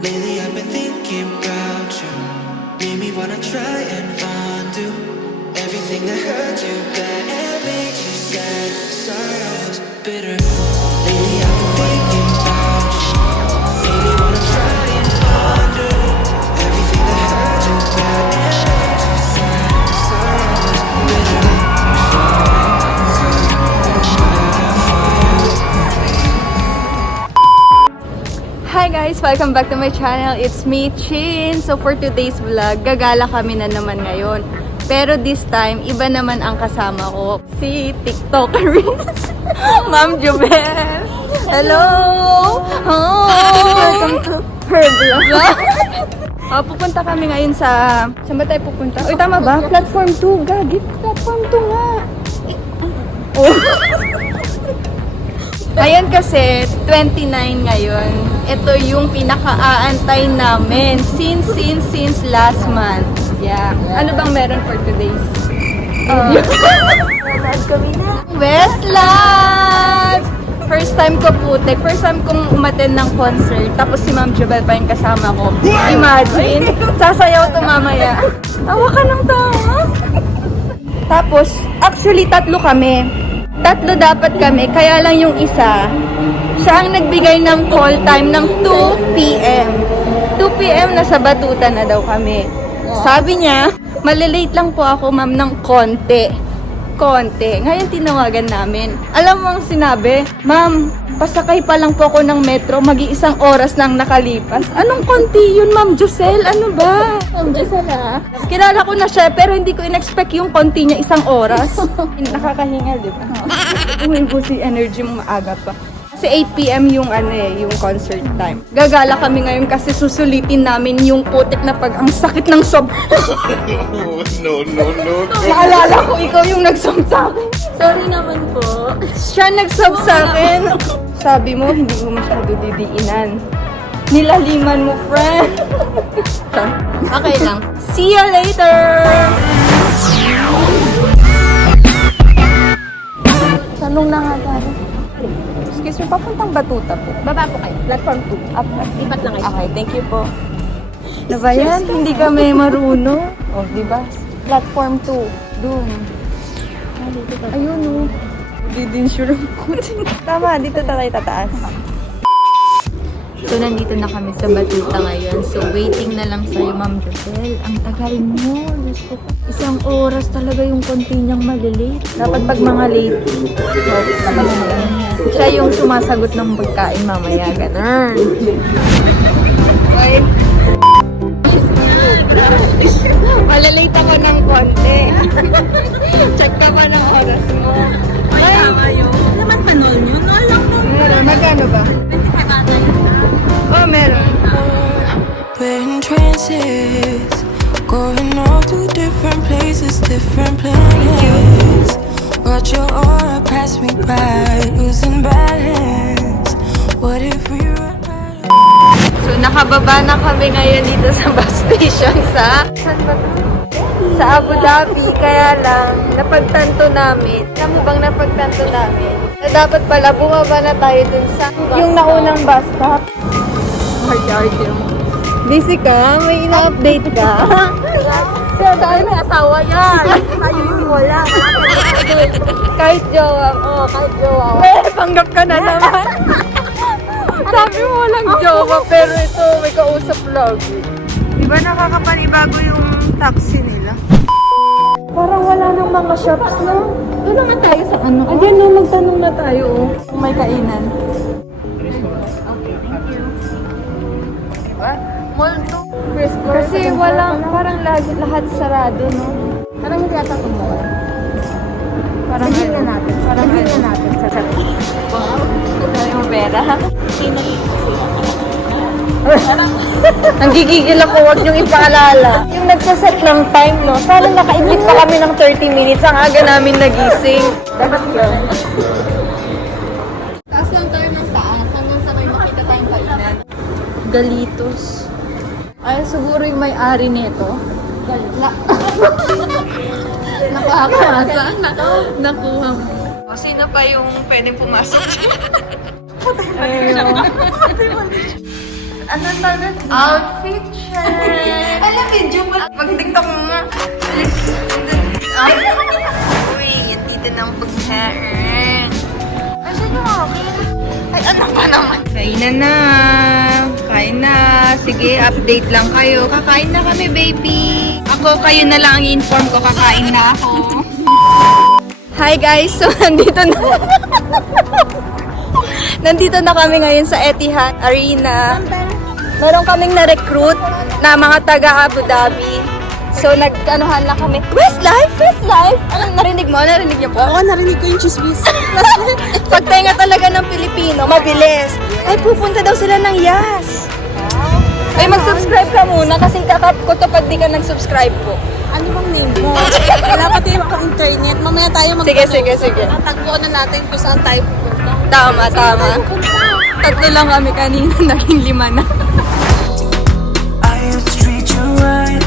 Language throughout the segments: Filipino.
Lately I've been thinking about you. Made me wanna try and undo everything that hurt you bad and made you sad. Sorry I was bitter. Lately I've been thinking about you. Made me wanna try and undo everything that hurt you bad and made you sad. Sorry I was bitter. Hi guys! Welcome back to my channel. It's me, Chin. So for today's vlog, gagala kami na naman ngayon. Pero this time, iba naman ang kasama ko. Si TikToker Ma'am Jobel! Hello! Welcome to her vlog. Pupunta kami ngayon sa... Saan ba tayo pupunta? Uy, tama ba? Platform 2. Gagi, Platform 2 nga. Oh. Ngayon kasi, 29 ngayon. Ito yung pinaka-aantay namin since last month. Yeah. Ano bang meron for today's video? Nanood kami na. Westlands! First time ko putik. First time kong umattend ng concert. Tapos si Ma'am Jobel pa yung kasama ko. Imagine. Sasayaw to mamaya. Tawa ka ng tawa. Tapos, actually, tatlo kami. Tatlo dapat kami, kaya lang yung isa, siya ang nagbigay ng call time ng 2 p.m. 2 p.m. nasa Batutan na daw kami. Sabi niya, malilate lang po ako ma'am ng konti. Ngayon tinawagan namin. Alam mo ang sinabi, ma'am, pasakay pa lang po ako ng metro, mag-iisang oras nang nakalipas. Anong konti yun, Ma'am Josel? Ano ba? Ma'am Josel kilala ko na siya, pero hindi ko in-expect yung konti niya isang oras. Nakakahingal, di ba? Umibusi energy mo maaga pa. Kasi 8 p.m. yung yung concert time. Gagala kami ngayon kasi susulitin namin yung putik na ang sakit ng sob. No. Naalala ko, ikaw yung nag-sob sa akin. Sorry naman po. Siya nag-sob sa akin. Sabi mo, hindi mo masyado didiinan. Nilaliman mo, friend. Okay lang. See you later! Tanong na nga tayo. Excuse me, papuntang Batuta po. Baba po kayo. Platform 2. Lipat lang kayo. Okay, thank you po. Ano ba yan? Hindi kami marunong. Oh, di ba? Platform 2. Doon. Ayun, oh. Hindi din sure ko. Tama, dito tayo tataas. So, nandito na kami sa Batuta ngayon. So, waiting na lang sa'yo, Ma'am Josel. Ang tagal mo. Isang oras talaga yung konti niyang malilate. Dapat pag mga late, siya yung sumasagot ng pagkain mamaya. Ganun. Wait. Malalate ako ng konti. Check ka pa ng oras mo. Ay, tama yun. Naman pa nol nyo? Nol lang po. Meron. Magkano ba? 25 ata yun. Oh, meron. We're in trances, going all to different places, different planets. Watch your aura pass me by, losing balance. What if we run out of... So, nakababa na kami ngayon dito sa bus station sa... Saan ba ito? Sa Abu Dhabi. Kaya lang, napagtanto namin. Alam mo bang napagtanto namin? Na dapat pala bumaba na tayo dun sa... Yung naunang bus stop. Busy ka? May ina-update ka? Sabi may asawa yan. Ayun, wala. Kahit jowa. Oo, kahit jowa. Panggap ka na naman. Sabi mo walang jowa, pero ito may kausap lagi. Diba nakakapanibago yung taxi nila? Parang wala nang mga shops, no? Doon naman tayo sa ano? Ayan, no, magtanong na tayo, oh. Kung may kainan. Okay, thank you. Diba? Mall to. First floor. Kasi walang, parang lahat sarado, no? Parang hindi ata tumuha. Parang Naging na natin. Parang Naging na natin sa sarili. Wow. Dami mo pera. Sino? Nanggigigil ako, huwag niyong ipaalala. Yung nagsaset ng time, no? Sana nakaibig pa kami ng 30 minutes. Ang aga namin nagising. Dapat yun. Taas lang tayo ng taas. Hanggang sa may makita tayong kainan. Galitos. Ay, siguro yung may-ari nito. Nakuha ko asa. Nakuha mo. O, sino pa yung pwedeng pumasok? Ano tawag? Outfit check! Alam, video pa. Mag-tiktok mo nga. Ay! Uy, dito na ang pag-hair. Asan yung akin? Ay, ano pa naman? Kain na. Kain na. Sige, update lang kayo. Kakain na kami, baby. Ako, kayo na lang ang inform ko. Kakain na ako. Hi guys! So, nandito na. Nandito na kami ngayon sa Etihad Arena. Meron kaming na-recruit na mga taga Abu Dhabi. So, nag-anuhan lang kami. Westlife! Westlife! Anong narinig mo? Narinig niyo po? Oo, narinig ko yung chismis. Pagtainga talaga ng Pilipino, mabilis. Ay, pupunta daw sila ng Yas. Ay, mag-subscribe ka muna kasi kakap ko to pag di ka nag-subscribe po. Ano bang name mo? Wala pa tayo internet. Mamaya tayo Sige, sige, sige. Tagpuan na natin kung saan tayo pupunta. Tama, tama. Tatlo lang kami kanina, naging 5 na. I used to treat you right.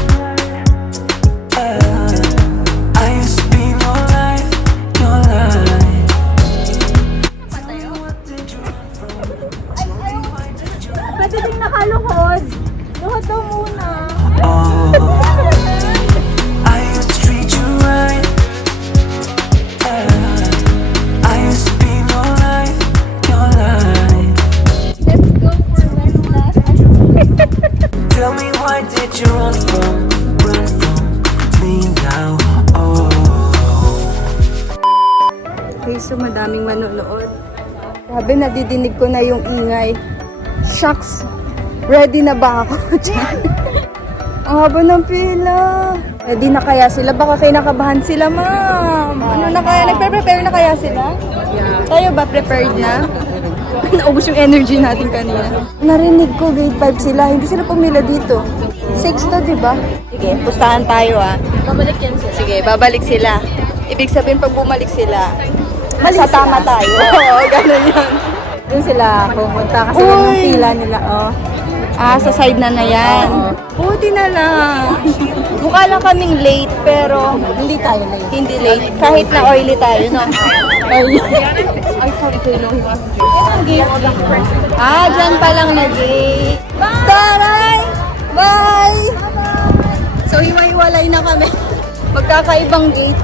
I used to be your life, your life. Pwede ding nakaluhod. Luhod daw muna. Oh, I used to treat you right. I used to be your life, your life. Let's go for Westlife. Tell me, why did you run from me now? Oh. Okay, so madaming manonood. Grabe, nadidinig ko na yung ingay. Shucks! Ready na ba ako? Ang haba ng pila. Ready na kaya sila? Baka kinakabahan sila, ma'am. Ano na kaya? Nagpe-prepare na kaya sila? Yeah. Tayo ba prepared na? Naubos yung energy natin kanina. Narinig ko grade 5 sila. Hindi sila pumila dito. 6 to, di ba? Sige, pustahan tayo Babalik yan sila. Sige, babalik sila. Ibig sabihin, pag bumalik sila, sa tama tayo. Oo, ganun yun. Doon sila pupunta kasi yun yung pila nila. Oh. Ah, sa side na yan. Buti na lang. Mukha lang kaming late, pero Hindi tayo late. hindi late. Kahit na oily tayo, no? Oily. Ay, sorry, tulong. Ah, dyan pa lang nag-gate. Taray! Bye! So, hiwa-hiwalay na kami. Magkakaibang gate.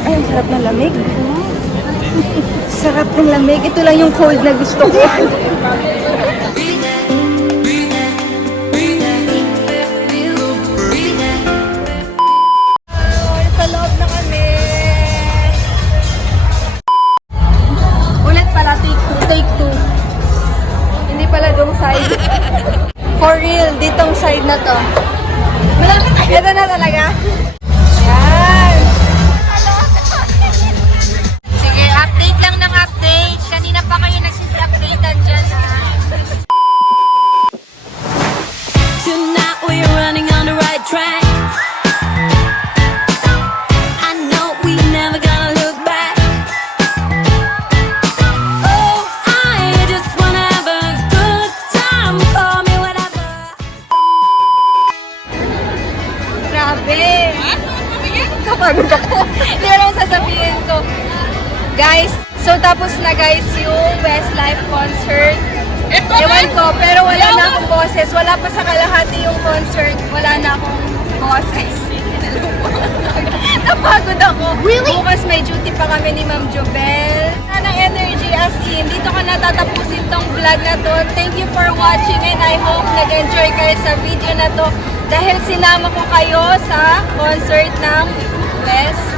Ay, ang sarap ng lamig. Sarap ng lamig. Ito lang yung cold na gusto ko. Sa loob na kami. Ulit pala, take two. Hindi pala dong side. For real, ditong side na to. Ito na talaga. Yan. Sige, update lang ng update. Kanina pa kayo nagsis-updatean dyan. Tonight we're running on the right track. I know we never gonna look back. Oh, I just wanna have a good time. Call me whatever. Grabe. Kapagod ako. Hindi alam sasabihin ko. Guys, so tapos na guys yung Westlife concert. Ewan ko, pero wala na akong boses. Wala pa sa kalahati yung concert. Wala na akong boses. Napagod ako. Really? Bukas may duty pa kami ni Ma'am Jobel. Ng energy as in. Dito ko natatapusin tong vlog na to. Thank you for watching and I hope nag-enjoy kayo sa video na to. Dahil sinama ko kayo sa concert ng Westlife.